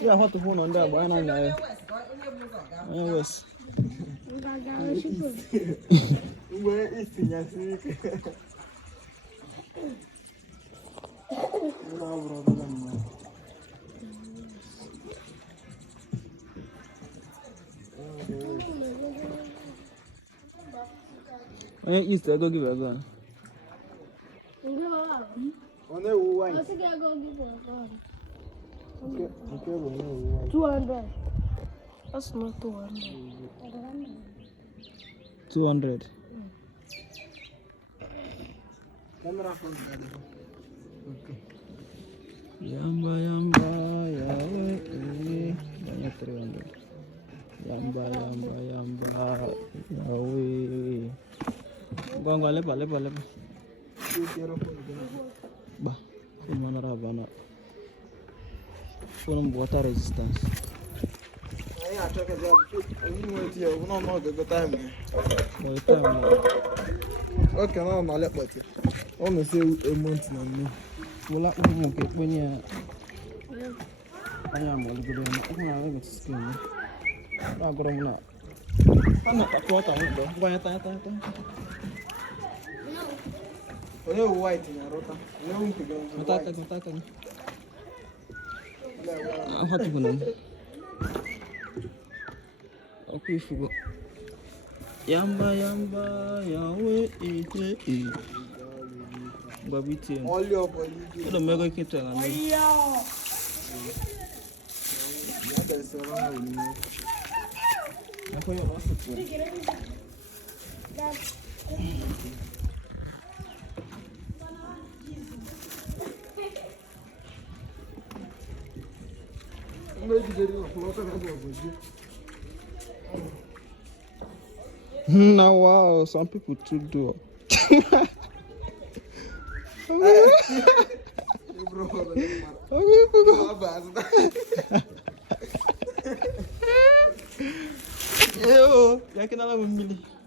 Yeah, what to phone on there, boy? I'm West. Where is the East, I go give a gun. On the white. 200. That's not 200. 200. Camera phone. Okay. Yamba, Yahweh. 300. Yamba, Yahweh. Go, lepa. Bah, mana rabana. Full water resistance. I talk about you. No, the time. Okay, no, my lap, but only say a month now. Well, I won't get when you. I am a little bit. I'm going to skin. I'm going to. I'm not a quarter. Why a tata? No white in a rota. No, Mataka. How to go on? Okay, sugar. Yamba, Yahweh, Babiti. all your body. You don't make a kitten. That's around me. I put your last one. Now, wow, some people too do. Yo, ya que nada, 1 milhão.